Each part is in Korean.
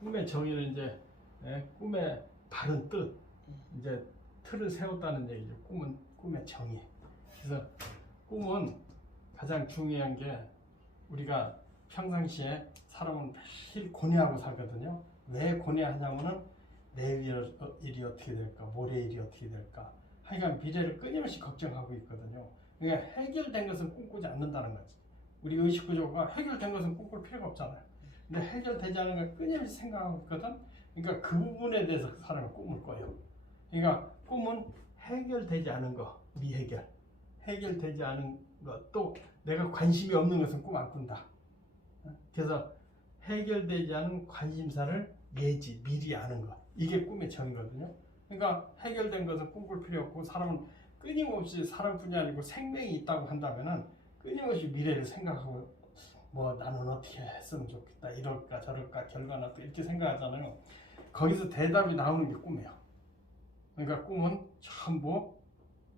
꿈의 정의는 이제 꿈의 바른 뜻, 이제 틀을 세웠다는 얘기죠. 꿈은 꿈의 정의. 그래서 꿈은 가장 중요한 게 우리가 평상시에 사람은 매일 고뇌하고 살거든요. 왜 고뇌하냐면은 내일 일이 어떻게 될까, 모레 일이 어떻게 될까. 하여간 미래를 끊임없이 걱정하고 있거든요. 그러니까 해결된 것은 꿈꾸지 않는다는 거지. 우리 의식 구조가 해결된 것은 꿈꿀 필요가 없잖아요. 근데 해결되지 않은 걸 끊임없이 생각하고 있거든. 그러니까 그 부분에 대해서 사람은 꿈을 꿔요. 그러니까 꿈은 해결되지 않은 거, 미해결. 해결되지 않은 것, 또 내가 관심이 없는 것은 꿈 안 꾼다. 그래서 해결되지 않은 관심사를 예지, 미리 아는 것. 이게 꿈의 정의거든요. 그러니까 해결된 것은 꿈꿀 필요 없고, 사람은 끊임없이 사람뿐이 아니고 생명이 있다고 한다면은 끊임없이 미래를 생각하고, 뭐 나는 어떻게 했으면 좋겠다, 이럴까 저럴까, 결과는 어떻게, 이렇게 생각하잖아요. 거기서 대답이 나오는 게 꿈이에요. 그러니까 꿈은 전부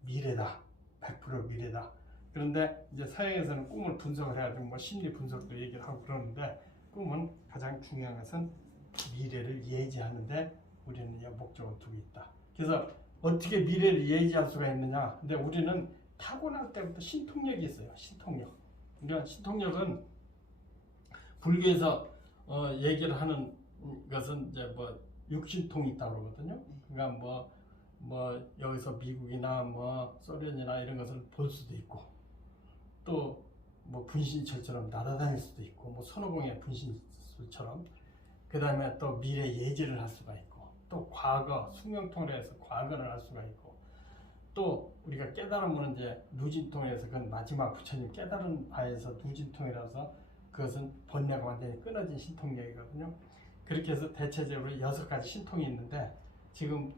미래다, 100% 미래다. 그런데 이제 서양에서는 꿈을 분석을 해야 되고, 뭐 심리 분석도 얘기를 하고 그러는데, 꿈은 가장 중요한 것은 미래를 예지하는데 우리는 목적을 두고 있다. 그래서 어떻게 미래를 예지할 수가 있느냐? 근데 우리는 타고날 때부터 신통력이 있어요. 신통력. 그러니까 신통력은 불교에서 얘기를 하는 것은 이제 뭐 육신통이 있다고 그러거든요. 그러니까 뭐 여기서 미국이나 뭐 소련이나 이런 것을 볼 수도 있고, 또 뭐 분신철처럼 날아다닐 수도 있고, 뭐 손오공의 분신술처럼, 그 다음에 또 미래 예지를 할 수가 있고, 또 과거 숙명통을 해서 과거를 할 수가 있고, 또 우리가 깨달음은 이제 누진통에서 그건 마지막 부처님 깨달은 바에서 누진통이라서 그것은 번뇌가 완전히 끊어진 신통력이거든요. 그렇게 해서 대체적으로 6가지 신통이 있는데, 지금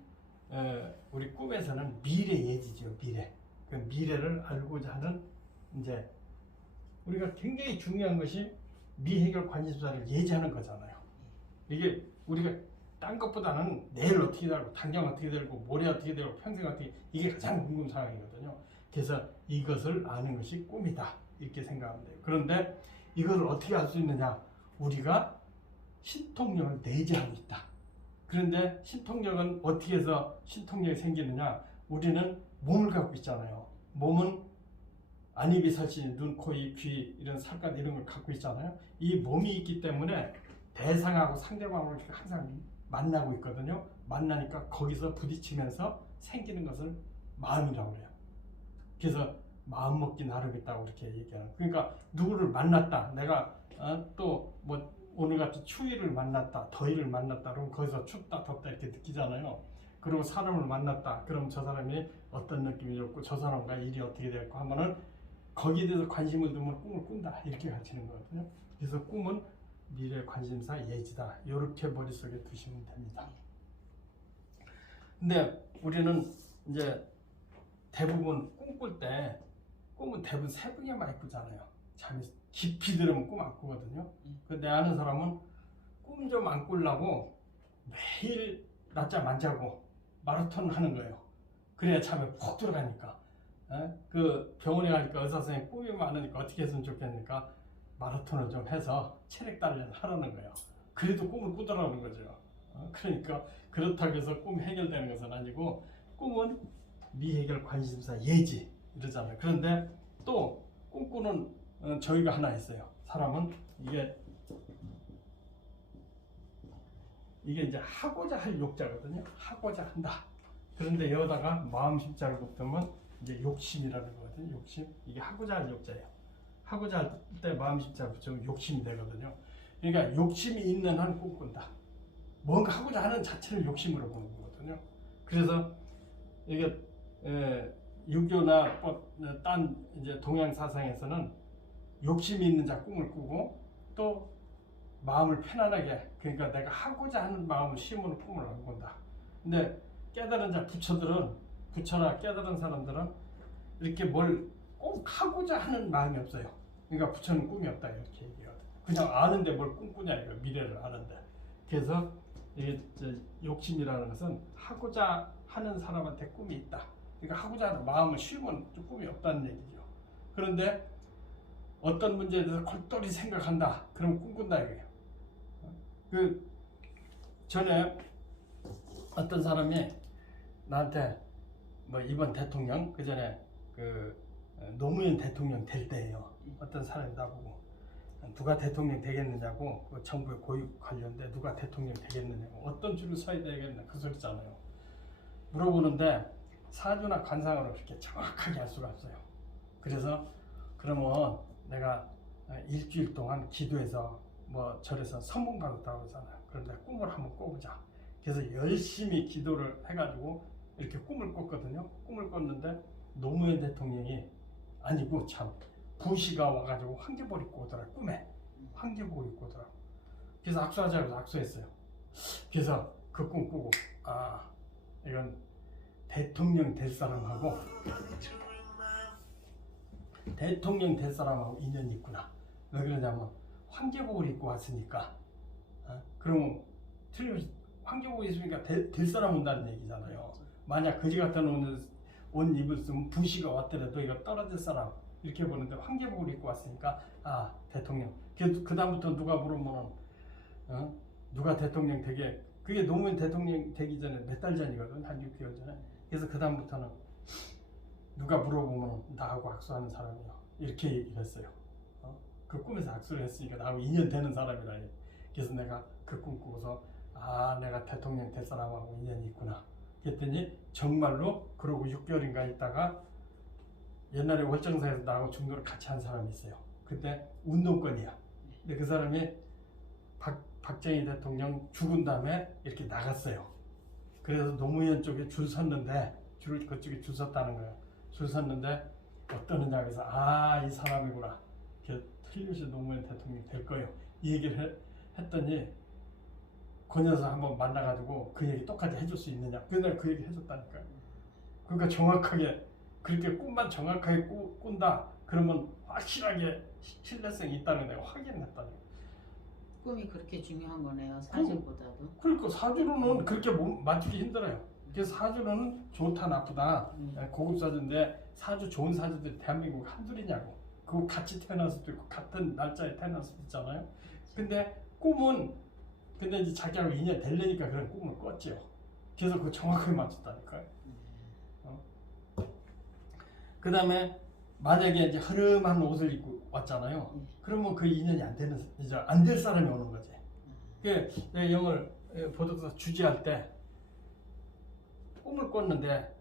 우리 꿈에서는 미래 예지죠. 미래. 그 미래를 알고자 하는, 이제 우리가 굉장히 중요한 것이 미해결 관심사를 예지하는 거잖아요. 이게 우리가 딴 것보다는 내일 어떻게 되고, 당장 어떻게 되고, 모레 어떻게 되고, 평생 어떻게, 이게 가장 궁금한 사항이거든요. 그래서 이것을 아는 것이 꿈이다, 이렇게 생각하면 돼요. 그런데 이것을 어떻게 알 수 있느냐? 우리가 신통력을 내재하고 있다. 그런데 신통력은 어떻게 해서 신통력이 생기느냐? 우리는 몸을 갖고 있잖아요. 몸은 안입이 설신, 눈, 코, 입, 귀, 이런 살갗 이런 걸 갖고 있잖아요. 이 몸이 있기 때문에 대상하고 상대방을 항상 만나고 있거든요. 만나니까 거기서 부딪히면서 생기는 것을 마음이라고 해요. 그래서 마음 먹기 나름이다고 이렇게 얘기하는. 그러니까 누구를 만났다, 내가 또 뭐 오늘 같은 추위를 만났다, 더위를 만났다, 그럼 거기서 춥다 덥다 이렇게 느끼잖아요. 그리고 사람을 만났다, 그럼 저 사람이 어떤 느낌이었고, 저 사람과 일이 어떻게 됐고 하면은 거기에 대해서 관심을 두면 꿈을 꾼다, 이렇게 가르치는 거거든요. 그래서 꿈은 미래 관심사 예지다, 이렇게 머릿속에 두시면 됩니다. 근데 우리는 이제 대부분 꿈꿀 때 꿈은 대부분 새벽에만 꾸잖아요. 잠이 깊이 들으면 꿈 안 꾸거든요. 내 아는 사람은 꿈 좀 안 꾸려고 매일 낮잠 안 자고 마라톤 하는 거예요. 그래야 잠에 푹 들어가니까. 그 병원에 가니까 의사 선생님 꿈이 많으니까 어떻게 했으면 좋겠습니까? 마라톤을 좀 해서 체력 단련 하라는 거예요. 그래도 꿈을 꾸더라는 거죠. 그러니까 그렇다고 해서 꿈 해결되는 것은 아니고, 꿈은 미해결 관심사 예지 이러잖아요. 그런데 또 꿈꾸는 저희가 하나 있어요. 사람은 이게 이제 하고자 할 욕자거든요. 하고자 한다. 그런데 여기다가 마음 심자를 붙으면 이제 욕심이라는 거거든요. 욕심. 이게 하고자 할 욕자예요. 하고자 할 때 마음 심자를 붙이면 욕심이 되거든요. 그러니까 욕심이 있는 한 꿈꾼다. 뭔가 하고자 하는 자체를 욕심으로 보는 거거든요. 그래서 이게 유교나 딴 이제 동양 사상에서는 욕심이 있는 자 꿈을 꾸고, 또 마음을 편안하게, 그러니까 내가 하고자 하는 마음을 심으는 꿈을 안 꾼다. 근데 깨달은 자, 부처나 깨달은 사람들은 이렇게 뭘 꼭 하고자 하는 마음이 없어요. 그러니까 부처는 꿈이 없다, 이렇게 얘기하거든. 그냥 아는데 뭘 꿈꾸냐, 이거 미래를 아는데. 그래서 이게 욕심이라는 것은 하고자 하는 사람한테 꿈이 있다. 그러니까 하고자 하는 마음을 쉬면 꿈이 없다는 얘기죠. 그런데 어떤 문제에 대해서 골똘히 생각한다, 그럼 꿈꾼다 이거예요. 그 전에 어떤 사람이 나한테 뭐 이번 대통령 그 전에 그 노무현 대통령 될 때예요. 어떤 사람이 나보고 누가 대통령 되겠느냐고 그 정부의 고위 관련돼 누가 대통령 되겠느냐고 어떤 줄을 서야 되겠냐 그 소리잖아요. 물어보는데 사주나 관상으로 그렇게 정확하게 알 수가 없어요. 그래서 그러면 내가 일주일 동안 기도해서 뭐 절에서 선문 받았다고 하잖아요. 그런데 꿈을 한번 꿔보자. 그래서 열심히 기도를 해가지고 이렇게 꿈을 꿨거든요. 꿈을 꿨는데 노무현 대통령이 아니고 참 부시가 와가지고 황제복 입고 오더라. 꿈에 황제복 입고 오더라. 그래서 악수하자고 해서 악수했어요. 그래서 그 꿈 꾸고 아 이건 대통령 될 사람하고 인연이 있구나. 왜 그러냐면 황제복을 입고 왔으니까 그러면 틀림없이 황제복을 입으니까 될 사람 온다는 얘기잖아요. 만약 거지 같은 옷 입었으면 부시가 왔더라도 이거 떨어질 사람 이렇게 보는데 황제복을 입고 왔으니까 아 대통령. 그 다음부터 누가 물으면 누가 대통령 되게 그게 노무현 대통령 되기 전에 몇 달 전이거든. 한 6개월 전에. 그래서 그 다음부터는 누가 물어보면 나하고 악수하는 사람이요 이렇게 얘기를 했어요. 그 꿈에서 악수를 했으니까 나하고 인연 되는 사람이라. 그래서 내가 그 꿈 꾸고서 아 내가 대통령 될 사람하고 인연이 있구나. 그랬더니 정말로 그러고 6개월인가 있다가 옛날에 월정사에서 나하고 중도를 같이 한 사람이 있어요. 그때 운동권이야. 근데 그 사람이 박정희 대통령 죽은 다음에 이렇게 나갔어요. 그래서 노무현 쪽에 줄 섰는데 그쪽에 줄 섰다는 거예요. 줄 섰는데 어떠느냐 그래서 아 이 사람이구나. 틀림없이 노무현 대통령 될 거예요. 이 얘기를 했더니 그 녀석 한번 만나가지고 그 얘기 똑같이 해줄 수 있느냐. 그날 그 얘기 해줬다니까요. 그러니까 정확하게 그렇게 꿈만 정확하게 꾼다. 그러면 확실하게 신뢰성이 있다는 걸 내가 확인했다니까. 꿈이 그렇게 중요한 거네요. 사주보다도. 그러니까 사주로는 그렇게 맞추기 힘들어요. 그래서 사주로는 좋다 나쁘다 고급 사주인데 사주 좋은 사주들이 대한민국 한둘이냐고. 그거 같이 태어날 수도 있고 같은 날짜에 태어날 수도 있잖아요. 근데 꿈은 근데 이제 자기하고 인연 되려니까 그런 꿈을 꿨죠. 그래서 그거 정확하게 맞췄다니까요. 그 다음에 만약에 이제 흐름한 옷을 입고 왔잖아요. 그러면 그 인연이 안 되는 이제 안 될 사람이 오는 거지. 그 내가 영을 보덕사 주지할 때 꿈을 꿨는데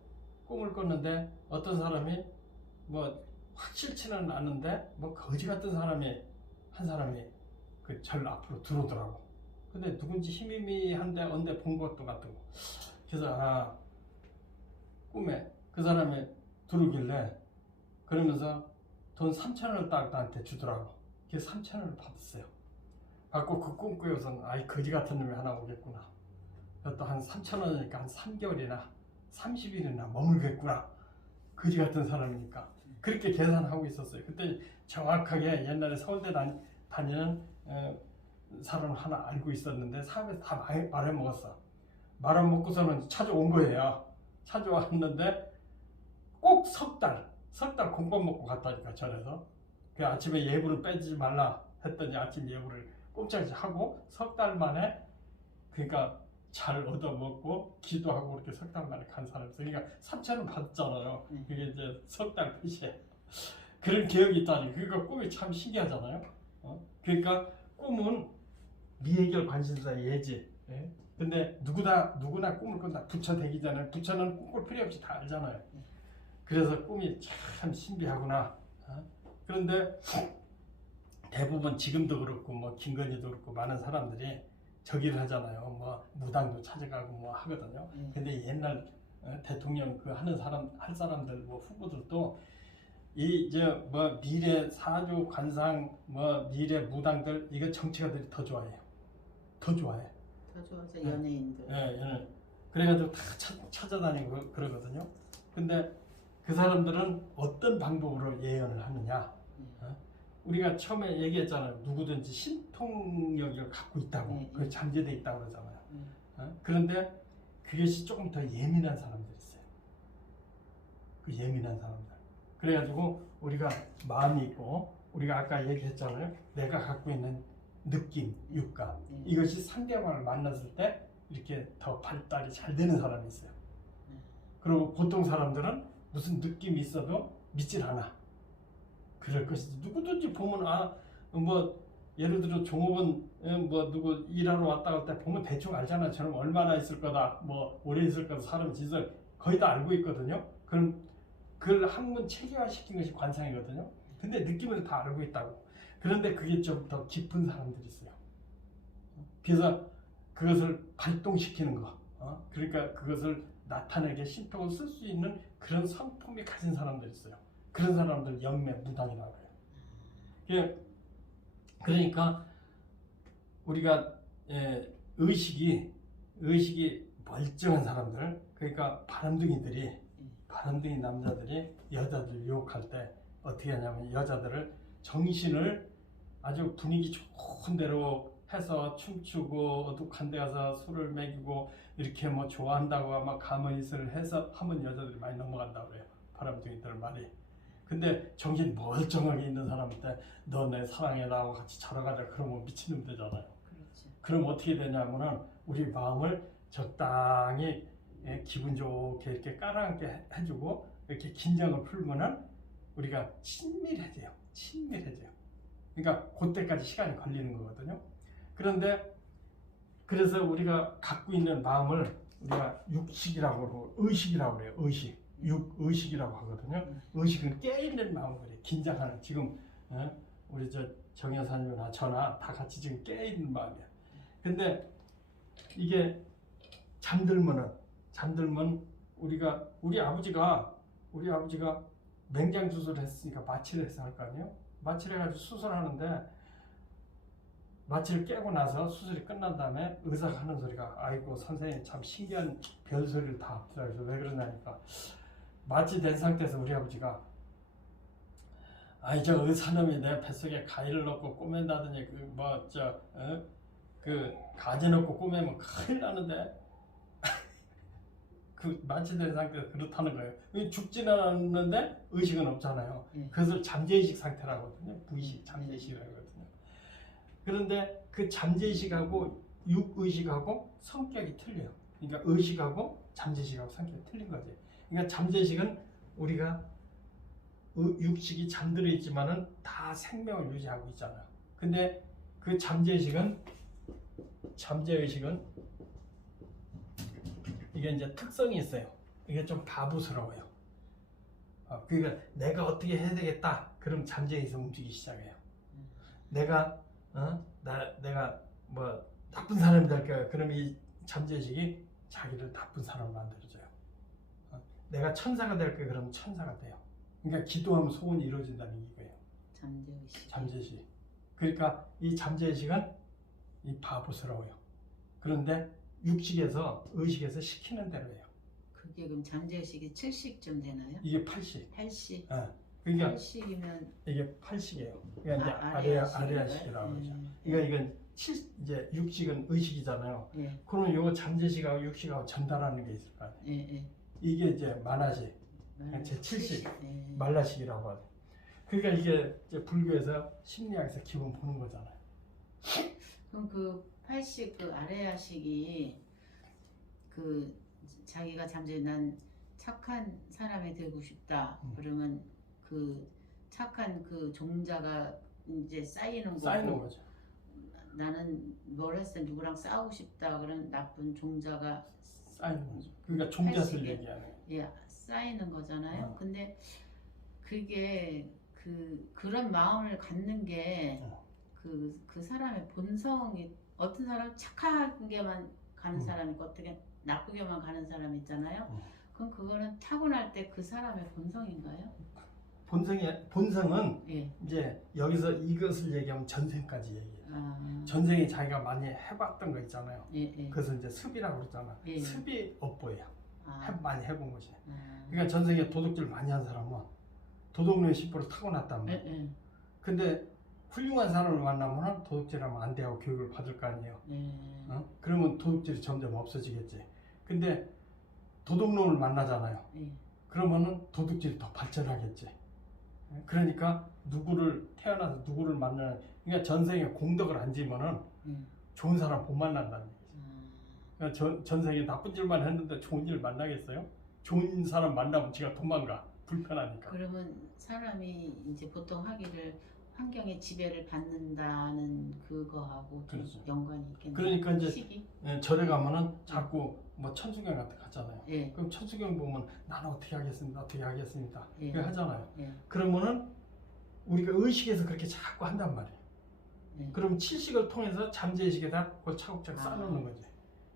어떤 사람이 뭐 확실치는 않은데 뭐 거지 같은 사람이 한 사람이 그 절 앞으로 들어오더라고. 근데 누군지 희미미한데 언제 본 것도 같고. 그래서 꿈에 그 사람이 들어오길래 그러면서 돈 3,000원을 딱 나한테 주더라고. 그래서 3,000원을 받았어요. 받고 그 꿈 꾸고선 아이 거지 같은 놈이 하나 오겠구나. 또 한 3,000원이니까 한 3개월이나 30일이나 머물겠구나. 거지 같은 사람이니까. 그렇게 계산하고 있었어요. 그때 정확하게 옛날에 서울대 다니는 사람 하나 알고 있었는데 사업에서 다 말해먹었어. 말해먹고서는 찾아온 거예요. 찾아왔는데 꼭 석 달 공밥 먹고 갔다니까 전에서. 그 아침에 예불을 빼지 말라 했더니 아침 예불을 꼼짝이 하고 석 달 만에 그러니까 잘 얻어먹고 기도하고 그렇게 석 달 만에 간 사람이 있어요. 그러니까 3,000원 받았잖아요. 그게 이제 석 달 끝이에요. 그런 기억이 있다니. 그러니까 꿈이 참 신기하잖아요. 그러니까 꿈은 미해결 관심사의 예지. 근데 누구나 꿈을 꾼다. 부처 되기 전에 부처는 꿈꿀 필요 없이 다 알잖아요. 그래서 꿈이 참 신비하구나. 그런데 대부분 지금도 그렇고 뭐 김건희도 그렇고 많은 사람들이 저기를 하잖아요. 뭐 무당도 찾아가고 뭐 하거든요. 근데 옛날 대통령 그 하는 사람 할 사람들 뭐 후보들도 뭐 미래 사주 관상 뭐 미래 무당들 이거 정치가들이 더 좋아해요. 더 좋아해. 더 좋아서 연예인들. 연예인. 그래가지고 다 찾아다니고 그러거든요. 근데 그 사람들은 어떤 방법으로 예언을 하느냐. 우리가 처음에 얘기했잖아요. 누구든지 신통력을 갖고 있다고. 그게 잠재되어 있다고 그러잖아요. 그런데 그것이 조금 더 예민한 사람들이 있어요. 그 예민한 사람들. 그래가지고 우리가 마음이 있고 우리가 아까 얘기했잖아요. 내가 갖고 있는 느낌, 육감 네. 이것이 상대방을 만났을 때 이렇게 더 발달이 잘 되는 사람이 있어요. 그리고 보통 사람들은 무슨 느낌이 있어도 믿질 않아. 그럴 것이지. 누구든지 보면 뭐 예를 들어 종업원 뭐 누구 일하러 왔다 갈 때 보면 대충 알잖아. 저는 얼마나 있을 거다, 뭐 오래 있을 거다, 사람 짓을 거의 다 알고 있거든요. 그럼 그걸 한번 체계화시킨 것이 관상이거든요. 근데 느낌을 다 알고 있다고. 그런데 그게 좀 더 깊은 사람들이 있어요. 그래서 그것을 발동시키는 거. 그러니까 그것을 나타내게 신통을 쓸 수 있는 그런 성품이 가진 사람들이 있어요. 그런 사람들 영매 무당이라고 해요. 그러니까 우리가 의식이 멀쩡한 사람들, 그러니까 바람둥이 남자들이 여자들 유혹할 때 어떻게 하냐면 여자들을 정신을 아주 분위기 좋은 데로 해서 춤추고 어둑한 데 가서 술을 먹이고 이렇게 뭐 좋아한다고 아마 가만히를 해서 하면 여자들이 많이 넘어간다고 그래요. 바람둥이들 말이. 근데 정신 멀쩡하게 있는 사람한테 너 내 사랑해 나하고 같이 자러 가자 그러면 미친놈 되잖아요. 그렇죠. 그럼 어떻게 되냐면은 우리 마음을 적당히 기분 좋게 이렇게 깔아앉게 해주고 이렇게 긴장을 풀면은 우리가 친밀해져요. 그러니까 그때까지 시간이 걸리는 거거든요. 그런데 그래서 우리가 갖고 있는 마음을 우리가 육식이라고 그러고 의식이라고 그래요. 의식이라고 하거든요. 의식은 깨있는 마음을 그래요. 긴장하는 지금 우리 정 여사님이나 저나 다 같이 지금 깨있는 마음이야. 근데 이게 잠들면 우리 아버지가 맹장 수술을 했으니까 마취를 해서 할 거 아니에요. 마취를 해가지고 수술하는데 마취를 깨고 나서 수술이 끝난 다음에 의사가 하는 소리가 아이고 선생님 참 신기한 별소리를 다 합더라고요. 왜 그러냐니까 마취된 상태에서 우리 아버지가 저 의사놈이 내 뱃속에 가위를 넣고 꼬맨다더니 그 가지 넣고 꼬매면 큰일 나는데 그 마취된 상태에서 그렇다는 거예요. 죽지는 않는데 의식은 없잖아요. 그것을 잠재의식 상태라고 하거든요. 무의식 잠재의식이라고 하거든요. 그런데 그 잠재의식하고 육의식하고 성격이 틀려요. 그러니까 의식하고 잠재의식하고 성격이 틀린 거지. 그러니까 잠재의식은 우리가 육식이 잠들어 있지만은 다 생명을 유지하고 있잖아요. 근데 그 잠재의식은 이게 이제 특성이 있어요. 이게 좀 바보스러워요. 그러니까 내가 어떻게 해야 되겠다. 그럼 잠재의식이 움직이기 시작해요. 내가 뭐 나쁜 사람이 될 거야. 그럼 이 잠재의식이 자기를 나쁜 사람으로 만들어줘요. 내가 천사가 될 거야. 그러면 천사가 돼요. 그러니까 기도하면 소원이 이루어진다는 이거예요. 잠재의식. 그러니까 이 잠재의식은 이 바보스러워요. 그런데 육식에서 의식에서 시키는 대로 해요. 그게 그럼 잠재의식이 70쯤 되나요? 이게 80. 80. 그러니까 80이면 이게 80이에요. 그러니까 이제 아레아식이라고 하죠. 그러니까 이건 이제 육식은 의식이잖아요. 그러면 요거 잠재식하고 육식하고 전달하는 게 있을 거 아니에요. 이게 이제 만화식, 제 70, 말라식이라고 하죠. 그러니까 이게 이제 불교에서 심리학에서 기본 보는 거잖아요. 그럼 그 80 그 아레아식이 그 자기가 잠재 난 착한 사람이 되고 싶다. 그러면 그 착한 그 종자가 이제 쌓이는 거죠. 나는 뭘 했을 때 누구랑 싸우고 싶다. 그런 나쁜 종자가 쌓이는 거죠. 그러니까 종자들 얘기하는 거예요. 쌓이는 거잖아요. 근데 그게 그런 마음을 갖는 게 그 사람의 본성이 어떤 사람 착하게만 가는 사람이 있고 어떻게 나쁘게만 가는 사람이 있잖아요. 그럼 그거는 타고날 때 그 사람의 본성인가요? 본성은 이제 여기서 이것을 얘기하면 전생까지 얘기해요. 전생에 자기가 많이 해봤던 거 있잖아요. 그것을 이제 습이라고 그러잖아. 습이 업보예요. 많이 해본 것이. 그러니까 전생에 도둑질 많이 한 사람은 도둑놈의 심보를 타고났단 말이에요. 근데 훌륭한 사람을 만나면 도둑질하면 안 돼요. 교육을 받을 거 아니에요. 그러면 도둑질이 점점 없어지겠지. 근데 도둑놈을 만나잖아요. 그러면은 도둑질이 더 발전하겠지. 그러니까 누구를 태어나서 누구를 만나는 그러니까 전생에 공덕을 안 지면은 좋은 사람 못 만난다는 얘기죠. 그러니까 전생에 나쁜 일만 했는데 좋은 일 만나겠어요? 좋은 사람 만나면 지가 도망가. 불편하니까. 그러면 사람이 이제 보통 하기를 환경의 지배를 받는다는 그거하고 좀 그렇죠. 연관이 있겠네요. 그러니까 이제 시기? 절에 가면은 자꾸 뭐 천수경 같은 거 하잖아요. 예. 그럼 천수경 보면 나는 어떻게 하겠습니다. 어떻게 하겠습니다. 예. 그렇게 하잖아요. 예. 그러면은 우리가 의식에서 그렇게 자꾸 한단 말이에요. 예. 그럼 칠식을 통해서 잠재의식에다 그걸 차곡차곡 쌓아놓는 거지.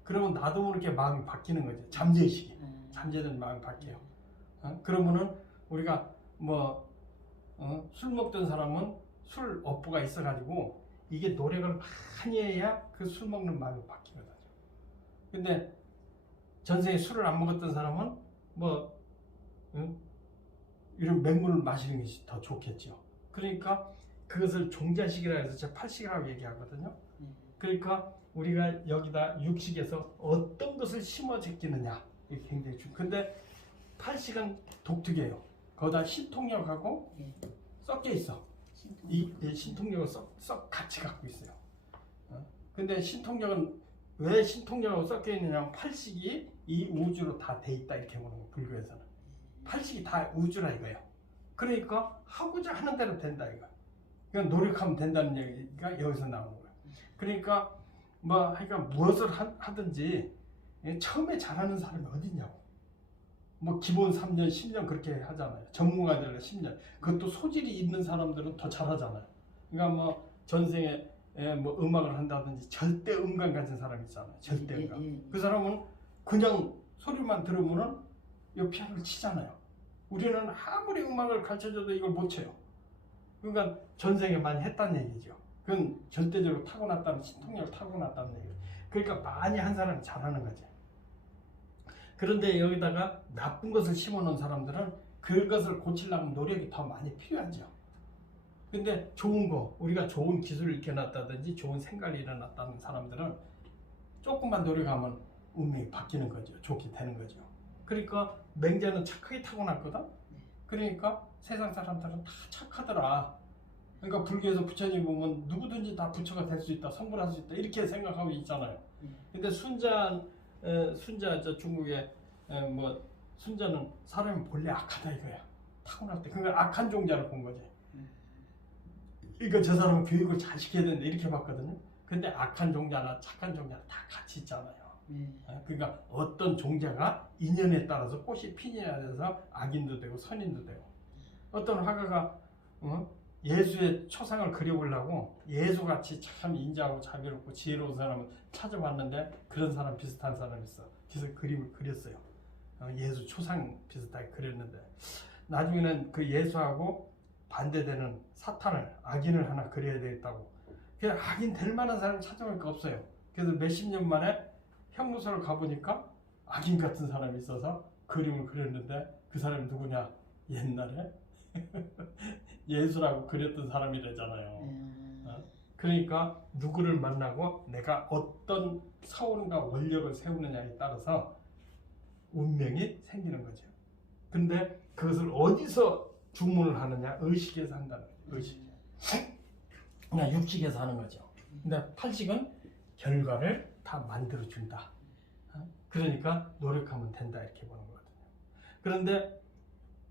그러면 나도 모르게 마음이 바뀌는 거지. 잠재의식이. 잠재된 마음이 바뀌어요. 그러면은 우리가 뭐 술 먹던 사람은 술 업보가 있어가지고 이게 노력을 많이 해야 그 술 먹는 마음이 바뀌거든요. 근데 전생에 술을 안 먹었던 사람은 뭐 이런 맹물을 마시는 것이 더 좋겠죠. 그러니까 그것을 종자식이라 해서 제가 팔식이라고 얘기하거든요. 그러니까 우리가 여기다 육식에서 어떤 것을 심어 제끼느냐 이게 굉장히 중요해요. 근데 팔식은 독특해요. 거기다 신통력하고 섞여 있어. 이 신통력을 썩 같이 갖고 있어요. 근데 신통력은 왜 신통력하고 섞여 있느냐면 팔식이 이 우주로 다 돼 있다 이렇게 보는 거예요. 불교에서는 팔식이 다 우주라 이거예요. 그러니까 하고자 하는 대로 된다 이거. 그러니까 노력하면 된다는 얘기가 여기서 나오는 거예요. 그러니까 뭐 하여가 무엇을 하든지 처음에 잘하는 사람이 어딨냐고. 뭐 기본 3년, 10년 그렇게 하잖아요. 전문가들은 10년. 그것도 소질이 있는 사람들은 더 잘하잖아요. 그러니까 뭐 전생에 뭐 음악을 한다든지 절대 음감 가진 사람 있잖아요. 절대 음감. 그 사람은 그냥 소리만 들으면은 이 피아노를 치잖아요. 우리는 아무리 음악을 가르쳐줘도 이걸 못 쳐요. 그러니까 전생에 많이 했다는 얘기죠. 그건 절대적으로 타고났다는 신통력을 타고났다는 얘기예요. 그러니까 많이 한 사람이 잘하는 거지. 그런데 여기다가 나쁜 것을 심어놓은 사람들은 그것을 고치려면 노력이 더 많이 필요하죠. 근데 좋은 거, 우리가 좋은 기술을 익혀놨다든지 좋은 생각이 일어났다는 사람들은 조금만 노력하면 운명이 바뀌는 거죠. 좋게 되는 거죠. 그러니까 맹자는 착하게 타고났거든. 그러니까 세상 사람들은 다 착하더라. 그러니까 불교에서 부처님 보면 누구든지 다 부처가 될 수 있다, 성불할 수 있다 이렇게 생각하고 있잖아요. 근데 순자 저 중국의 뭐 순자는 사람이 본래 악하다 이거야. 타고날 때 그러니까 악한 종자를 본 거지. 그러니까 저 사람은 교육을 잘 시켜야 된다 이렇게 봤거든요. 근데 악한 종자나 착한 종자나 다 같이 있잖아요. 그러니까 어떤 종자가 인연에 따라서 꽃이 피냐에 대해서 악인도 되고 선인도 되고 어떤 화가가 예수의 초상을 그려보려고 예수같이 참 인자하고 자비롭고 지혜로운 사람을 찾아봤는데 그런 사람 비슷한 사람이 있어. 그래서 그림을 그렸어요. 예수 초상 비슷하게 그렸는데 나중에는 그 예수하고 반대되는 사탄을 악인을 하나 그려야 되겠다고. 그래서 악인 될 만한 사람을 찾아보니까 없어요. 그래서 몇십 년 만에 형무소를 가보니까 악인 같은 사람이 있어서 그림을 그렸는데 그 사람이 누구냐? 옛날에 예수라고 그렸던 사람이라잖아요. 그러니까 누구를 만나고 내가 어떤 사원과 원력을 세우느냐에 따라서 운명이 생기는 거죠. 근데 그것을 어디서 주문을 하느냐? 의식에서 한다는 거예요. 의식. 그냥 육식에서 하는 거죠. 근데 팔식은 결과를 다 만들어준다. 그러니까 노력하면 된다 이렇게 보는 거거든요. 그런데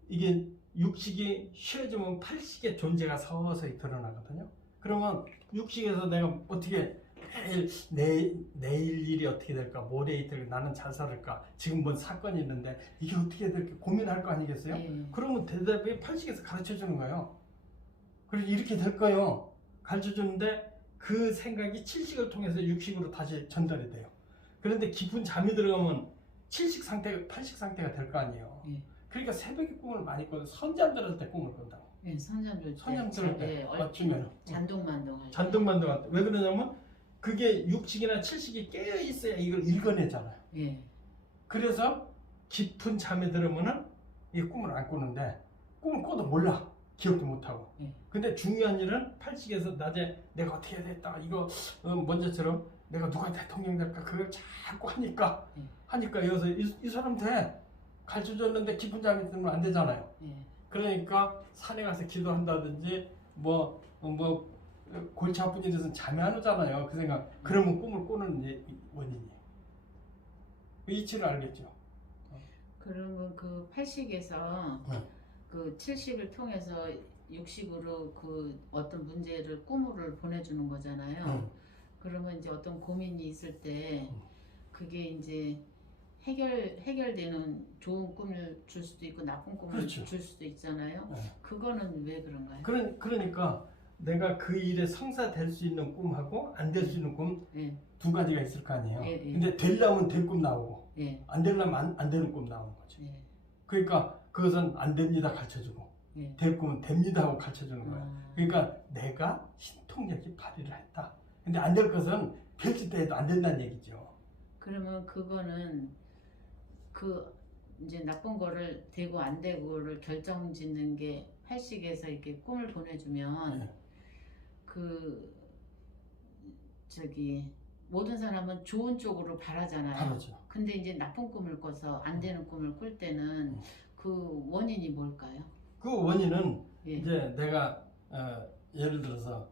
이게 육식이 쉬어지면 팔식의 존재가 서서히 드러나거든요. 그러면 육식에서 내가 어떻게 내일 일이 어떻게 될까, 모레 일이 나는 잘 살을까, 지금 뭔 사건이 있는데 이게 어떻게 될까 고민할 거 아니겠어요? 그러면 대답이 팔식에서 가르쳐 주는 거예요. 그래서 이렇게 될 거예요. 가르쳐 주는데 그 생각이 칠식을 통해서 육식으로 다시 전달이 돼요. 그런데 깊은 잠이 들어가면 칠식 상태가 팔식 상태가 될 거 아니에요. 그러니까 새벽에 꿈을 많이 꿔요. 선잠 들을 때 꿈을 꾼다고. 선잠 들을 때 맞추면 잔동만동. 왜 그러냐면 그게 육식이나 칠식이 깨어 있어야 이걸 읽어내잖아요. 그래서 깊은 잠에 들으면은 이 꿈을 안 꾸는데 꿈을 꿔도 몰라. 기억도 못하고. 근데 중요한 일은 팔식에서 낮에 내가 어떻게 해야 되겠다. 이거 먼저처럼 내가 누가 대통령 될까 그걸 자꾸 하니까 여기서 이 사람 돼. 가르쳐줬는데 깊은 잠이 들면 안 되잖아요. 그러니까 산에 가서 기도한다든지 뭐 골치 아픈 일에서는 잠이 안 오잖아요. 그 생각. 그러면 꿈을 꾸는 원인이에요. 이치를 알겠죠. 그러면 그 팔식에서 네. 그 칠식을 통해서 육식으로 그 어떤 문제를 꿈으로 보내주는 거잖아요. 그러면 이제 어떤 고민이 있을 때 그게 이제 해결되는 좋은 꿈을 줄 수도 있고 나쁜 꿈을 그렇죠. 줄 수도 있잖아요. 네. 그거는 왜 그런가요? 그러니까 내가 그 일에 성사될 수 있는 꿈하고 안 될 수 있는 꿈 두 예, 가지가 있을 거 아니에요. 예, 예. 근데 되려면 될 꿈 나오고 예, 안 되려면 안 되는 꿈 나오는 거죠. 예, 그러니까 그것은 안 됩니다 가르쳐주고 예. 될 꿈은 됩니다 하고 가르쳐주는 거예요. 아, 그러니까 내가 신통력이 발휘를 했다. 근데 안 될 것은 별짓 해도 안 된다는 얘기죠. 그러면 그거는 그 이제 나쁜 거를 되고 안 되고를 결정짓는 게 팔식에서 이렇게 꿈을 보내주면 네. 그 저기 모든 사람은 좋은 쪽으로 바라잖아요. 바라죠. 근데 이제 나쁜 꿈을 꿔서 안 되는 꿈을 꿀 때는 그 원인이 뭘까요? 그 원인은 예. 이제 내가 예를 들어서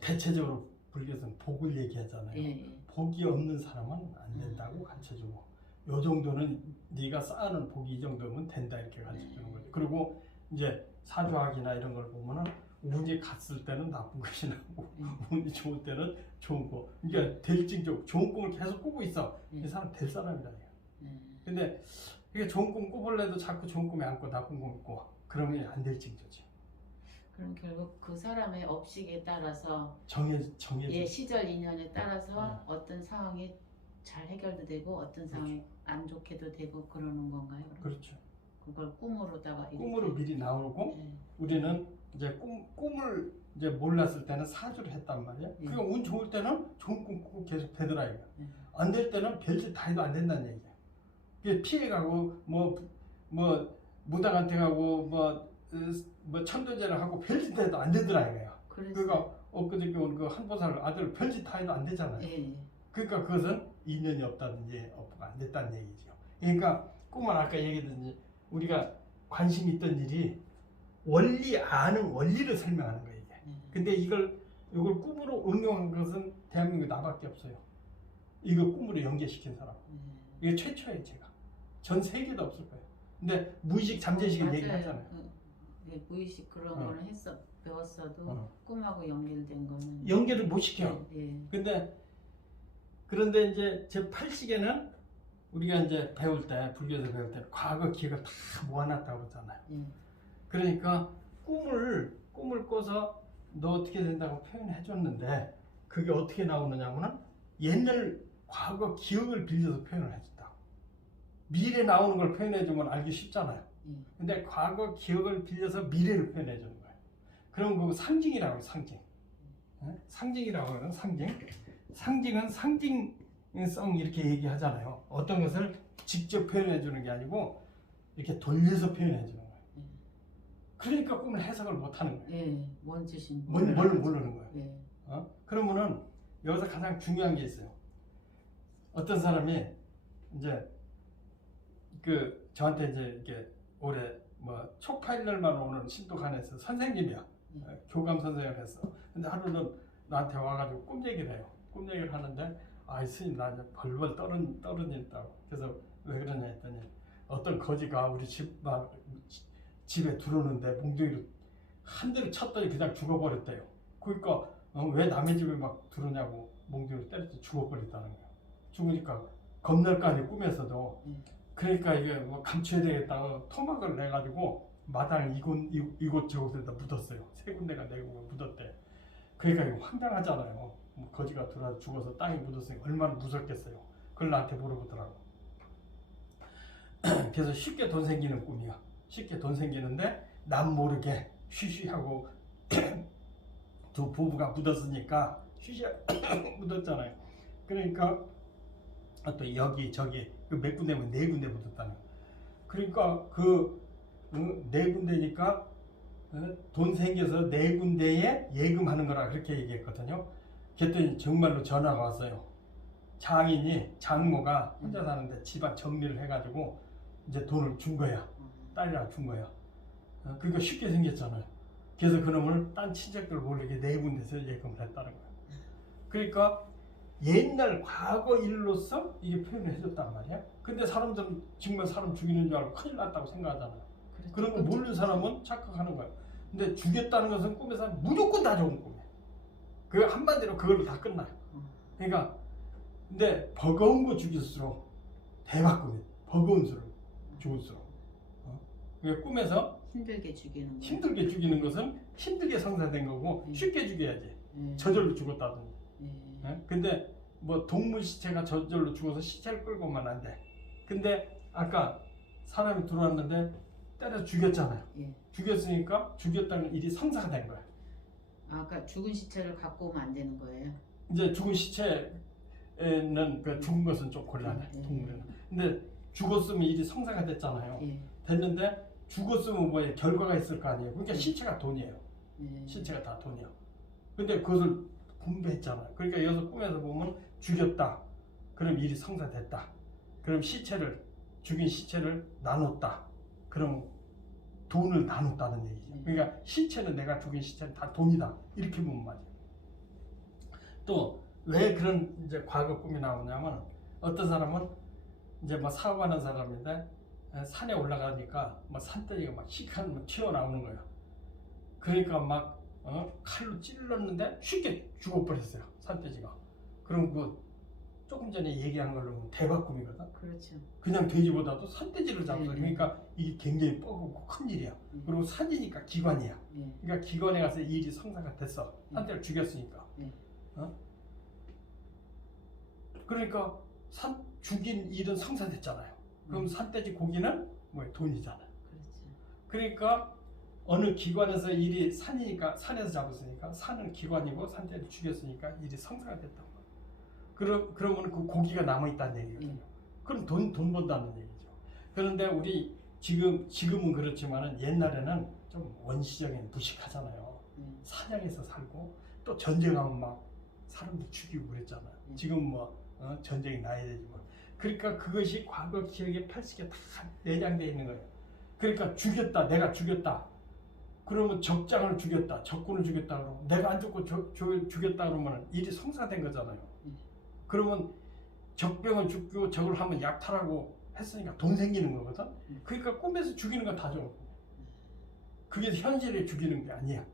대체적으로 불교에서는 복을 얘기하잖아요. 예, 복이 없는 사람은 안 된다고 가르쳐주고 요 정도는 네가 쌓아놓은 복이 이 정도면 된다 이렇게 가르쳐주는 거죠. 그리고 이제 사주학이나 이런 걸 보면은 운이 갔을 때는 나쁜 것이 나고 운이 좋을 때는 좋은 거. 그러니까 될징적 좋은 꿈을 계속 꾸고 있어. 이 사람 될 사람이다. 근데 이게 좋은 꿈 꾸볼래도 자꾸 좋은 꿈에 안고 나쁜 꿈 꾸고 그러면 안 될 징조지. 그럼 결국 그 사람의 업식에 따라서 정해져. 예, 시절 인연에 따라서 어떤 상황이 잘 해결도 되고 어떤 상황이 안 좋게도 되고 그러는 건가요? 그럼? 그렇죠. 그걸 꿈으로다가 이렇게. 꿈으로 미리 나오고 예. 우리는 이제 꿈을 이제 몰랐을 때는 사주를 했단 말이야. 그러니까 운 좋을 때는 좋은 꿈 꾸고 계속 되더라 이거. 안 될 때는 별짓 다 해도 안 된다는 얘기야. 그게 피해가고 뭐 무당한테 가고 뭐 천도제를 하고 별짓 해도 안 되더라 이거야. 그러니까 엊그저께 온 그 한보살 아들 별짓 다 해도 안 되잖아요. 예. 그러니까 그것은 인연이 없다든지 업보가 안 됐다는 얘기죠. 그러니까 꿈은 아까 얘기했듯이 우리가 관심 있던 일이 아는 원리를 설명하는 거예요 이게. 근데 이걸 꿈으로 응용한 것은 대한민국에 나밖에 없어요. 이거 꿈으로 연계시킨 사람. 이게 최초예요 제가. 전 세계도 없을 거예요. 근데 무의식 잠재의식을 얘기하잖아요. 예, 무의식 그런 거는 배웠어도 꿈하고 연결된 거는 연결을 못 시켜. 예. 그런데 이제 제 8식에는 우리가 이제 배울 때 불교에서 배울 때 과거 기억을 다 모아놨다고 그러잖아요. 그러니까 꿈을 꿔서 너 어떻게 된다고 표현해 줬는데 그게 어떻게 나오느냐면은 옛날 과거 기억을 빌려서 표현을 해준다. 미래 나오는 걸 표현해 주면 알기 쉽잖아요. 근데 과거 기억을 빌려서 미래를 표현해 주는 거예요. 그럼 그거 상징이라고 해요. 상징. 상징이라고 하는 상징. 상징은 상징성 이렇게 얘기하잖아요. 어떤 것을 직접 표현해 주는 게 아니고 이렇게 돌려서 표현해 주는 거예요. 그러니까 꿈을 해석을 못 하는 거예요. 예, 뭔 뜻인지 뭘 모르는 거예요. 예. 그러면은 여기서 가장 중요한 게 있어요. 어떤 사람이 이제 저한테 이제 이렇게 올해 초파일날만 오는 신도관에서 선생님이야. 교감 선생을 했어. 근데 하루는 나한테 와가지고 꿈 얘기를 해요. 꿈 얘기를 하는데 스님 나 이제 벌벌 떨어진다고. 그래서 왜 그러냐 했더니 어떤 거지가 우리 집에 들어오는데 몽둥이로 한 대를 쳤더니 그냥 죽어버렸대요. 그러니까 왜 남의 집에 막 들어오냐고 몽둥이로 때려서 죽어버렸다는 거예요. 죽으니까 겁날 거 아니에요 꿈에서도. 그러니까 이게 감춰야 되겠다고 토막을 내가지고 마당 이곳저곳에다 묻었어요. 세 군데가 네 군데 묻었대. 그러니까 이거 황당하잖아요. 거지가 들어와서 죽어서 땅에 묻었으니 얼마나 무섭겠어요. 그걸 나한테 물어보더라고. 그래서 쉽게 돈 생기는 꿈이야. 쉽게 돈 생기는데 남 모르게 쉬쉬하고 두 부부가 묻었으니까 쉬쉬하고 묻었잖아요. 그러니까 또 여기 저기 몇 군데면 네 군데 묻었다는 거예요. 그러니까 네 군데니까 돈 생겨서 네 군데에 예금하는 거라 그렇게 얘기했거든요. 그랬더니 정말로 전화가 왔어요. 장모가 혼자 사는데 집안 정리를 해가지고 이제 돈을 준 거야. 딸이랑 준 거야. 그러니까 쉽게 생겼잖아요. 그래서 그놈을 딴 친척들 모르게 네 군데서 예금을 했다는 거예요. 그러니까 옛날 과거 일로서 이게 표현을 해줬단 말이야. 근데 사람들은 정말 사람 죽이는 줄 알고 큰일 났다고 생각하잖아요. 그렇죠. 그런 거 모르는 사람은 착각하는 거예요. 근데 죽였다는 것은 꿈에서 무조건 다 좋은 꿈이에요. 그 한마디로 그걸로 다 끝나요. 그러니까 근데 버거운 거 죽일수록 대박 꿈이에요. 버거운 수를 죽을수록. 그러니까 꿈에서 힘들게 죽이는 거. 힘들게 죽이는 것은 힘들게 성사된 거고 쉽게 죽여야지. 예. 저절로 죽었다든지. 예. 예? 근데 뭐 동물 시체가 저절로 죽어서 시체를 끌고만 안 돼. 근데 아까 사람이 들어왔는데 때려 죽였잖아요. 예. 죽였으니까 죽였다는 일이 성사가 된 거야. 아까 죽은 시체를 갖고 오면 안 되는 거예요. 이제 죽은 시체는 그 죽은 것은 좀 곤란해. 동물은. 근데 죽었으면 일이 성사가 됐잖아요. 예. 됐는데 죽었으면 뭐에 결과가 있을 거 아니에요. 그러니까 예. 시체가 돈이에요. 예. 시체가 다 돈이야. 근데 그것을 분배했잖아요. 그러니까 여기서 꿈에서 보면 죽였다. 그럼 일이 성사됐다. 그럼 시체를 죽인 시체를 나눴다. 그럼 돈을 나눴다는 얘기죠. 그러니까 시체는 내가 죽인 시체는 다 돈이다. 이렇게 보면 맞아요. 또 왜 그런 이제 과거 꿈이 나오냐면 어떤 사람은 이제 뭐 사업하는 사람인데 산에 올라가니까 뭐 산더미가 막 시커먼 튀어나오는 거예요. 그러니까 막 칼로 찔렀는데 쉽게 죽어버렸어요. 산돼지가. 그럼 그 조금 전에 얘기한 걸로 보면 대박 꿈이거든. 그렇죠. 그냥 돼지보다도 산돼지를 잡았어. 네. 그러니까 이게 굉장히 뻐고 큰 일이야. 그리고 산이니까 기관이야. 예. 그러니까 기관에 가서 일이 성사가 됐어. 산돼를 죽였으니까. 네. 그러니까 산 죽인 일은 성사됐잖아요. 그럼 산돼지 고기는 뭐 돈이잖아. 그렇죠. 그러니까 어느 기관에서 일이 산이니까 산에서 잡았으니까 산은 기관이고 산돼지 죽였으니까 일이 성사가 됐다고. 그러면 그 고기가 남아 있다는 얘기거든요. 그럼 돈 번다는 얘기죠. 그런데 우리 지금은 그렇지만은 옛날에는 좀 원시적인 무식하잖아요. 사냥해서 살고 또 전쟁하면 막 사람들 죽이고 그랬잖아요. 지금 뭐 전쟁이 나야 되지 뭐. 그러니까 그것이 과거 기억에 80개 다 내장되어 있는 거예요. 그러니까 죽였다, 내가 죽였다. 그러면 적장을 죽였다, 적군을 죽였다 그러면 내가 안 죽고 죽였다 그러면 일이 성사된 거잖아요. 그러면 적병을 죽이고 적을 한번 약탈하고 했으니까 돈 생기는 거거든. 그러니까 꿈에서 죽이는 건 다 줘. 그게 현실에 죽이는 게 아니야.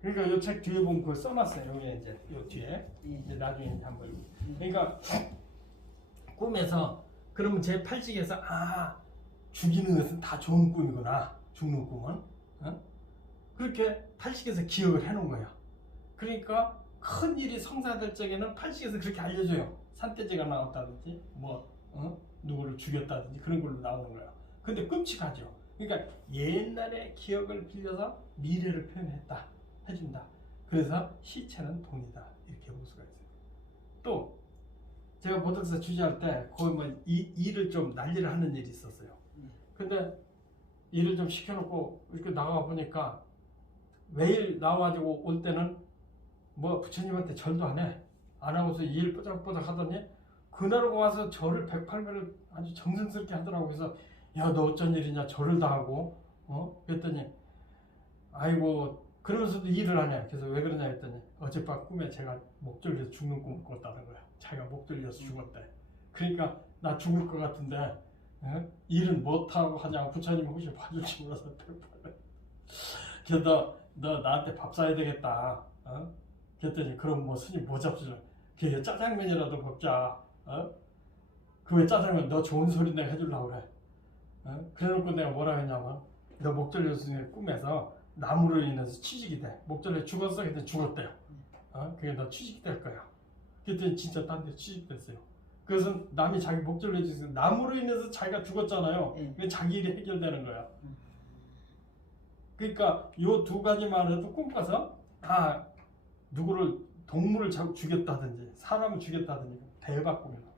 그러니까 이 책 뒤에 보면 그거 써놨어요. 여기 이제 요 뒤에 이제 나중에 한번. 그러니까 꿈에서 그러면 제 팔찌에서 죽이는 것은 다 좋은 꿈이구나. 죽는 꿈은 그렇게 팔찌에서 기억을 해놓은 거야. 그러니까 큰 일이 성사될 적에는 팔찌에서 그렇게 알려줘요. 산돼지가 나왔다든지 뭐 누구를 죽였다든지 그런 걸로 나오는 거야. 근데 끔찍하죠. 그러니까 옛날의 기억을 빌려서 미래를 표현했다. 해준다. 그래서 시체는 돈이다. 이렇게 볼 수가 있어요. 또 제가 보덕사 주재할 때 거기 뭐 일을 좀 난리를 하는 일이 있었어요. 근데 일을 좀 시켜놓고 이렇게 나가 보니까 매일 나와가지고 올 때는 뭐 부처님한테 절도 안 해. 안 하고서 일 뽀짝뽀짝 하더니 그날 와서 절을 108배를 아주 정성스럽게 하더라고. 그래서 야, 너 어쩐 일이냐 절을 다 하고 그랬더니 아이고 그러면서도 일을 하냐. 그래서 왜 그러냐 했더니 어젯밤 꿈에 제가 목 졸려서 죽는 꿈을 꿨다는 거야. 자기가 목 졸려서 죽었대. 그러니까 나 죽을 것 같은데 일은 못하고 하냐고 부처님 혹시 봐줄지 몰라서 108배. 그래서 너 나한테 밥 사야 되겠다. 그랬더니 그럼 뭐 스님 뭐 잡수죠? 걔 짜장면이라도 먹자. 그 왜 짜장면 너 좋은 소리 내가 해주려고 그래. 그래놓고 내가 뭐라 했냐면 너 목 졸려서 꿈에서 나무로 인해서 취직이 돼. 목 졸려 죽었어. 근데 죽었대요. 그게 너 취직이 될 거야. 그랬더니 진짜 딴 데 취직됐어요. 그래서 남이 자기 목 졸려주세요. 나무로 인해서 자기가 죽었잖아요. 왜 자기 일이 해결되는 거야. 그러니까 요 두 가지만 해도 꿈꿔서 누구를 동물을 죽였다든지 사람을 죽였다든지 대박 꿈이다.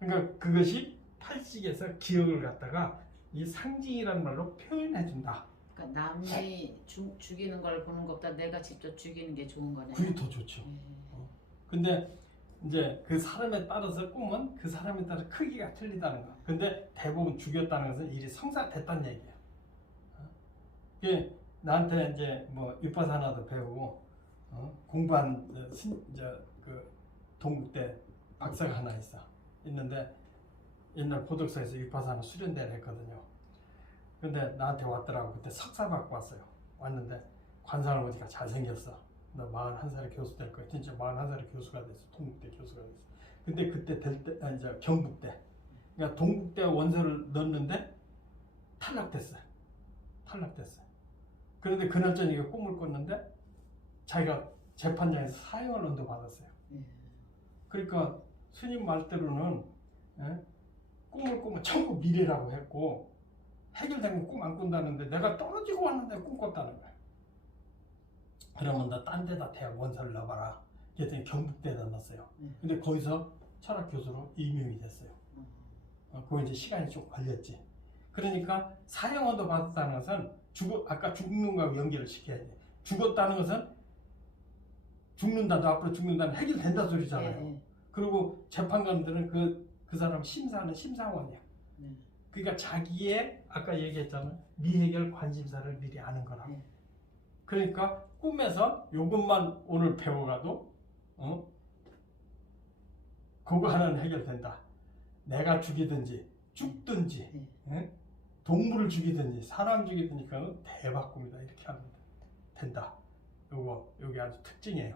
그러니까 그것이 팔찌에서 기억을 갖다가 이 상징이라는 말로 표현해 준다. 그러니까 남이 죽이는 걸 보는 것보다 내가 직접 죽이는 게 좋은 거네요. 그게 더 좋죠. 근데 이제 그 사람에 따라서 꿈은 그 사람에 따라 크기가 틀리다는 거. 근데 대부분 죽였다는 것은 일이 성사됐다는 얘기야. 그 나한테 이제 뭐 위파사나도 배우고 공부한 그 동국대 박사가 하나 있는데 옛날 보덕사에서 위파사나 수련대를 했거든요. 근데 나한테 왔더라고. 그때 석사 받고 왔어요. 왔는데 관상을 보니까 잘생겼어. 나 41살에 교수 될 거야. 진짜 41살에 교수가 됐어. 동국대 교수가 됐어. 근데 그때 이제 경북대. 그러니까 동국대 원서를 넣었는데 탈락됐어요. 그런데 그날 저녁에 꿈을 꿨는데 자기가 재판장에서 사형을 언도받았어요. 그러니까 스님 말대로는 꿈을 꾸면 천국 미래라고 했고 해결된 꿈 안 꾼다는데 내가 떨어지고 왔는데 꿈 꿨다는 거야. 그러면 나 딴 데다 대학 원서를 넣어봐라. 그랬더니 경북대에다 넣었어요. 근데 거기서 철학 교수로 임명이 됐어요. 그거 이제 시간이 좀 걸렸지. 그러니까 사형언도 받았다는 것은 아까 죽는 거하고 연결을 시켜야 돼. 죽었다는 것은 죽는다도 앞으로 죽는다는 해결된다 소리잖아요. 그리고 재판관들은 그 사람 심사하는 심사원이야. 그러니까 자기의 아까 얘기했잖아요. 미해결 관심사를 미리 아는 거라고. 그러니까 꿈에서 이것만 오늘 배워가도 그거 하나는 해결된다. 내가 죽이든지 죽든지 동물을 죽이든지 사람 죽이든지 그건 대박 꿈이다. 이렇게 하면 된다. 요게 아주 특징이에요.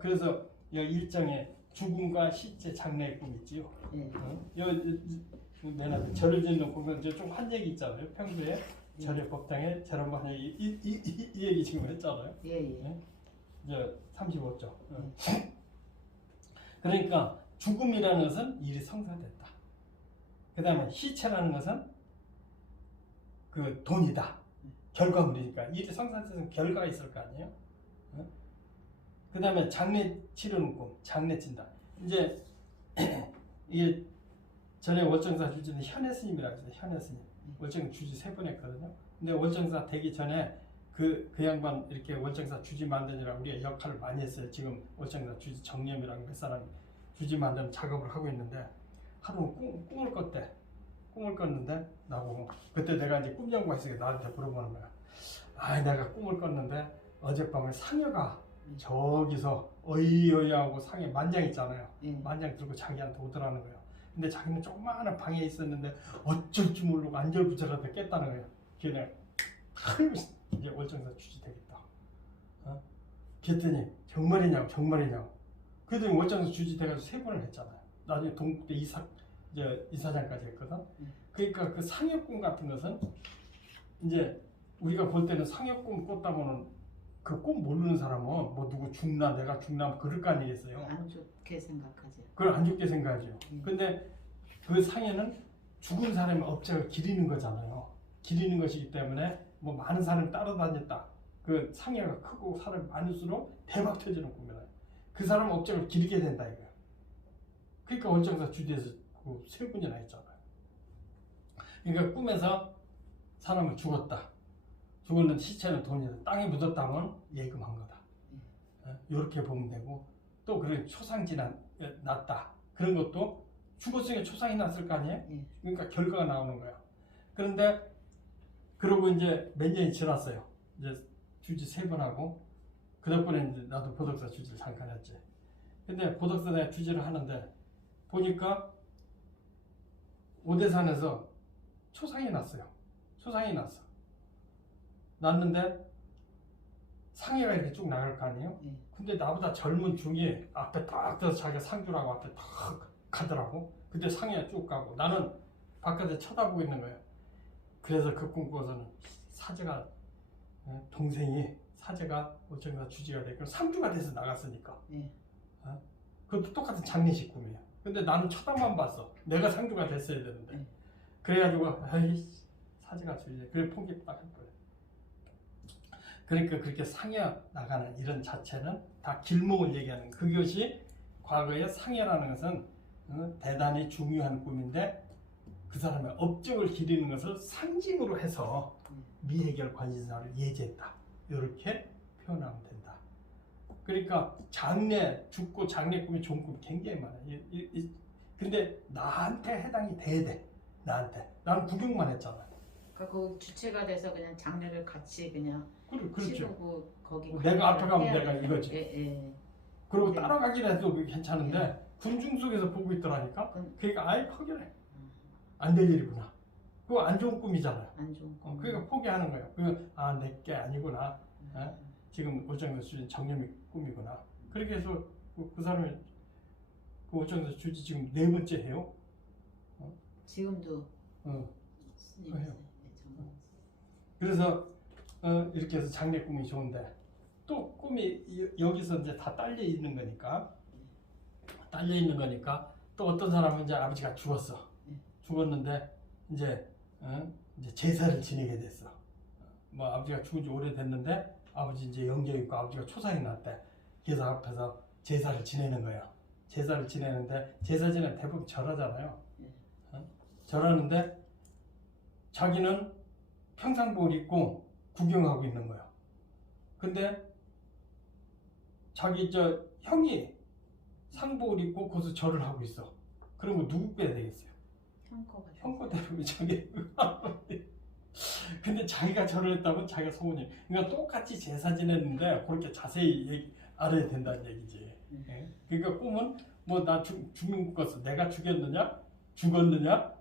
그래서 일정의 죽음과 시체 장래의 꿈 있지요. 내가 절을 짓는 꿈은 좀 한얘기 있잖아요. 평소에 절의 법당에 절 한번 하냐 이 얘기 지금 했잖아요. 이제 35조. 그러니까 죽음이라는 것은 일이 성사됐다. 그 다음에 시체라는 것은 그 돈이다. 결과물이니까 일이 성사돼서 결과가 있을 거 아니에요. 그 다음에 장례 치르는 꿈, 장례 친다. 이제 이게 전에 월정사 주지는 현해 스님이라고 했어요. 현해 스님. 월정 주지 3번 했거든요. 근데 월정사 되기 전에 그 양반 이렇게 월정사 주지 만드느라 우리가 역할을 많이 했어요. 지금 월정사 주지 정념이라는 몇 사람 주지 만드는 작업을 하고 있는데 하루 꿈을 꿨대. 꿈을 꿨는데 나보고 그때 내가 이제 꿈 연구가 있으니까 나한테 물어보는 거야. 내가 꿈을 꿨는데 어젯밤에 상여가 저기서 어이어이하고 상에 만장 있잖아요. 만장 들고 자기한테 오더라는 거예요. 근데 자기는 조그마한 방에 있었는데 어쩔 줄 모르고 안절부절하다 깼다는 거예요. 걔네 이제 월정사 주지 되겠다. 그랬더니 정말이냐고. 그랬더니 월정사 주지 돼가지고 3번을 했잖아요. 나중에 동국대 이사장까지 했거든. 그러니까 그 상여꿈 같은 것은 이제 우리가 볼 때는 상여꿈 꿨다면은 그 꿈 모르는 사람은 뭐 누구 죽나 내가 죽나 그럴 거 아니겠어요. 안 좋게 생각하지. 그걸 안 좋게 생각하죠. 근데 그 상해는 죽은 사람의 업적을 기리는 거잖아요. 기리는 것이기 때문에 뭐 많은 사람이 따라다녔다. 그 상해가 크고 사람이 많을수록 대박 터지는 꿈이다. 그 사람 업적을 기리게 된다 이거야. 그러니까 월정사 주지에서 그 3분이나 했잖아요. 그러니까 꿈에서 사람은 죽었다. 죽었는데 시체는 돈이다. 땅에 묻었다면 예금한 거다. 이렇게 보면 되고 또 그런 초상지 났다. 그런 것도 죽었으니까 초상이 났을 거 아니에요? 그러니까 결과가 나오는 거야. 그런데 그러고 이제 몇 년이 지났어요. 이제 주지 3번 하고 그 덕분에 이제 나도 보덕사 주지를 잠깐 했지. 근데 보덕사 내가 주지를 하는데 보니까 오대산에서 초상이 났어요. 났는데 상해가 이렇게 쭉 나갈 거 아니에요? 근데 나보다 젊은 중이 앞에 딱 들어서 자기가 상주라고 앞에 딱 가더라고. 근데 상해가 쭉 가고 나는 바깥에 쳐다보고 있는 거예요. 그래서 그 꿈 꾸고서는 사제가 동생이 사제가 월정사 주지가 되고 상주가 돼서 나갔으니까 그것도 똑같은 장례식 꿈이에요. 근데 나는 쳐다만 봤어. 내가 상주가 됐어야 되는데 그래가지고 사제가 주지 그래 포기 딱 했거든. 그러니까 그렇게 상해 나가는 이런 자체는 다 길몽을 얘기하는 그것이 과거의 상해라는 것은 대단히 중요한 꿈인데 그 사람의 업적을 기리는 것을 상징으로 해서 미해결 관심사를 예제했다. 이렇게 표현하면 된다. 그러니까 장래 죽고 장래 꿈이 좋은 꿈이 굉장히 많아요. 근데 나한테 해당이 돼야 돼. 나한테. 나는 구경만 했잖아. 그러니까 그 주체가 돼서 그냥 장르를 같이 그냥 그렇죠. 치르고 거기 내가 앞에 가면 해야 내가 돼요. 이거지. 예. 그리고 네. 따라가긴 해도 괜찮은데 군중 속에서 보고 있더라니까. 그러니까 아예 포기해. 안 될 일이구나. 그거 안 좋은 꿈이잖아요. 안 좋은 거. 그러니까 포기하는 거예요. 내게 아니구나. 지금 오정수 주인 정념이 꿈이구나. 그렇게 해서 그 사람이 그 오정수 주지 지금 4번째 해요. 지금도 스님 해요. 그래서 이렇게 해서 장래 꿈이 좋은데 또 꿈이 여기서 이제 다 딸려 있는 거니까 또 어떤 사람은 이제 아버지가 죽었는데 이제 제사를 지내게 됐어. 뭐 아버지가 죽은 지 오래됐는데 아버지 이제 영져 있고 아버지가 초상이 났대. 그래서 앞에서 제사를 지내는 거예요. 제사를 지내는데 제사 지내면 대부분 절하잖아요. 절하는데 자기는 평상복을 입고 구경하고 있는 거예요. 근데 자기 형이 상복을 입고 거기서 절을 하고 있어. 그러면 누구 빼야 되겠어요? 형 거대로 자기. 근데 자기가 절을 했다면 자기가 소원이. 그러니까 똑같이 제사 지냈는데 그렇게 자세히 알아야 된다는 얘기지. 그러니까 꿈은 뭐 나 죽는 것을 내가 죽였느냐, 죽었느냐,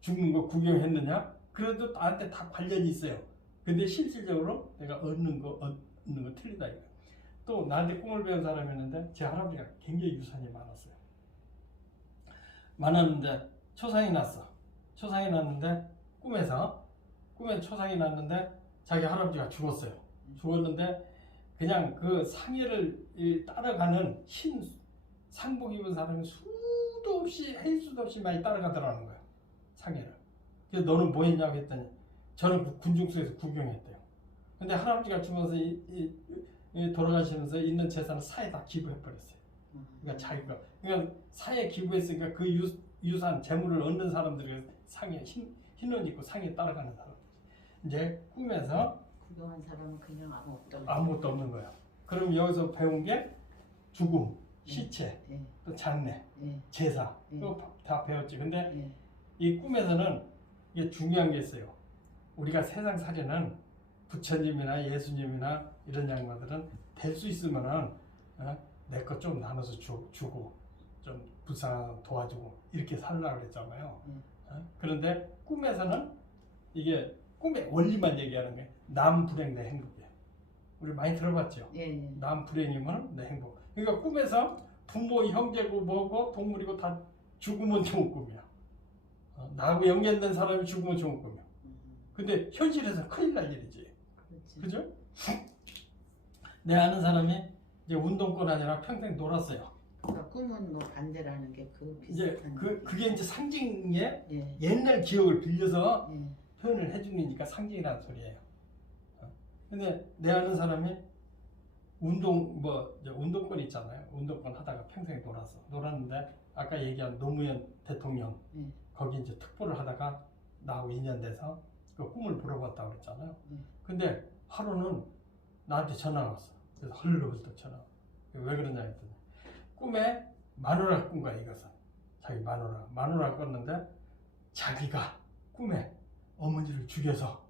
죽는 거 구경했느냐. 그래도 나한테 다 관련이 있어요. 근데 실질적으로 내가 얻는 거 틀리다 이거. 또 나한테 꿈을 배운 사람이 있는데 제 할아버지가 굉장히 유산이 많았는데 초상이 났어. 초상이 났는데 꿈에 초상이 났는데 자기 할아버지가 죽었어요. 죽었는데 그냥 그 상해를 따라가는 흰 상복 입은 사람이 수도 없이 할 수도 없이 많이 따라가더라는 거예요. 상해를. 그래서 너는 뭐 했냐고 했더니 저는 군중 속에서 구경했대요. 근데 할아버지가 죽어서 돌아가시면서 있는 재산을 사에다 기부해버렸어요. 그러니까 자기가 그러니까 사에 기부했으니까 그 유산 재물을 얻는 사람들이 상에 흰옷 입고 상에 따라가는 사람. 이제 꿈에서 구경한 사람은 그냥 아무것도 없는 거야. 그럼 여기서 배운 게 죽음, 시체, 또 장례, 제사 이거 다 배웠지. 근데 이 꿈에서는 이게 중요한 게 있어요. 우리가 세상 살이는 부처님이나 예수님이나 이런 양반들은 될 수 있으면은 내 것 좀 나눠서 주고 좀 불쌍한 도와주고 이렇게 살려고 그랬잖아요. 그런데 꿈에서는 이게 꿈의 원리만 얘기하는 게 남 불행 내 행복이에요. 우리 많이 들어봤죠? 남 불행이면 내 행복. 그러니까 꿈에서 부모, 형제고 뭐고 동물이고 다 죽으면 좋은 꿈이야. 나하고 연결된 사람이 죽으면 좋은 꿈이야. 근데 현실에서 큰일 날 일이지. 그죠? 내 아는 사람이 이제 운동권 아니라 평생 놀았어요. 그러니까 꿈은 뭐 반대라는 게 이제 비슷한. 그게 이제 상징의 옛날 기억을 빌려서 예. 표현을 해주니까 상징이라는 소리예요. 근데 내 아는 사람이 운동권 있잖아요. 운동권 하다가 평생 놀았는데 아까 얘기한 노무현 대통령 거기 이제 특보를 하다가 나하고 인연돼서 그 꿈을 물어봤다고 그랬잖아요. 근데 하루는 나한테 전화가 왔어. 그래서 헐렁헐렁 전화. 왜 그러냐 했더니 꿈에 마누라 꾼 거야. 이것은 자기 마누라 꿨는데 자기가 꿈에 어머니를 죽여서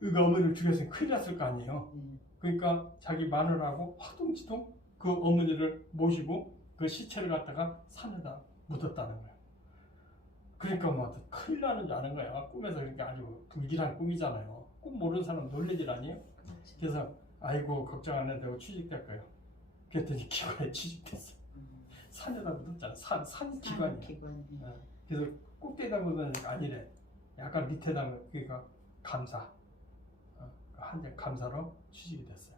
어머니를 죽였으니 큰일 났을 거 아니에요. 그러니까 자기 마누라하고 화둥지둥 그 어머니를 모시고 그 시체를 갖다가 산에다 묻었다는 거예요. 그러니까 뭐 큰일 나는 줄 아는 거야. 꿈에서 그러니까 아주 불길한 꿈이잖아요. 꿈 모르는 사람 놀래질 아니에요. 그래서 아이고 걱정 안 해도 되고 취직될 거예요. 그랬더니 기관에 취직됐어. 산에다 묻었잖아. 산 기관이야. 그래서 꼭대기다 묻으니까 아니래. 약간 밑에다 그러니까 감사. 한대 감사로 취직이 됐어요.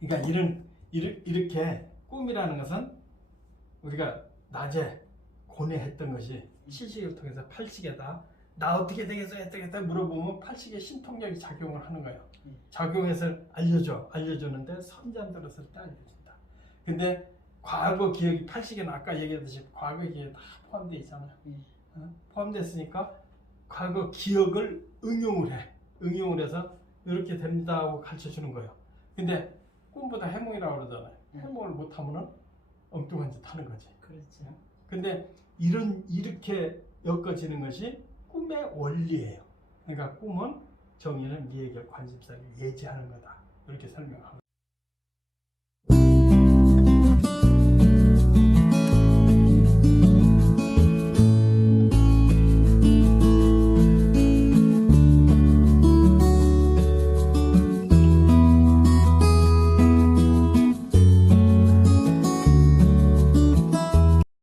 그러니까 이렇게 꿈이라는 것은 우리가 낮에 고뇌했던 것이 실식을 통해서 팔식에다 나 어떻게 되겠어 물어보면 팔식의 신통력이 작용을 하는 거예요. 작용해서 알려주는데 선잠들었을 때 알려준다. 근데 과거 기억이 팔식에는 아까 얘기했듯이 과거 기억이 다 포함되어 있잖아요. 포함됐으니까 과거 기억을 응용을 해서 이렇게 됩니다 하고 가르쳐 주는 거예요. 근데 꿈보다 해몽이라고 그러잖아요. 해몽을 못하면은 엉뚱한 짓 하는 거지. 그렇죠. 근데 이렇게 엮어지는 것이 꿈의 원리예요. 그러니까 꿈은 정의는 미에게 관심사를 예지하는 거다. 이렇게 설명하고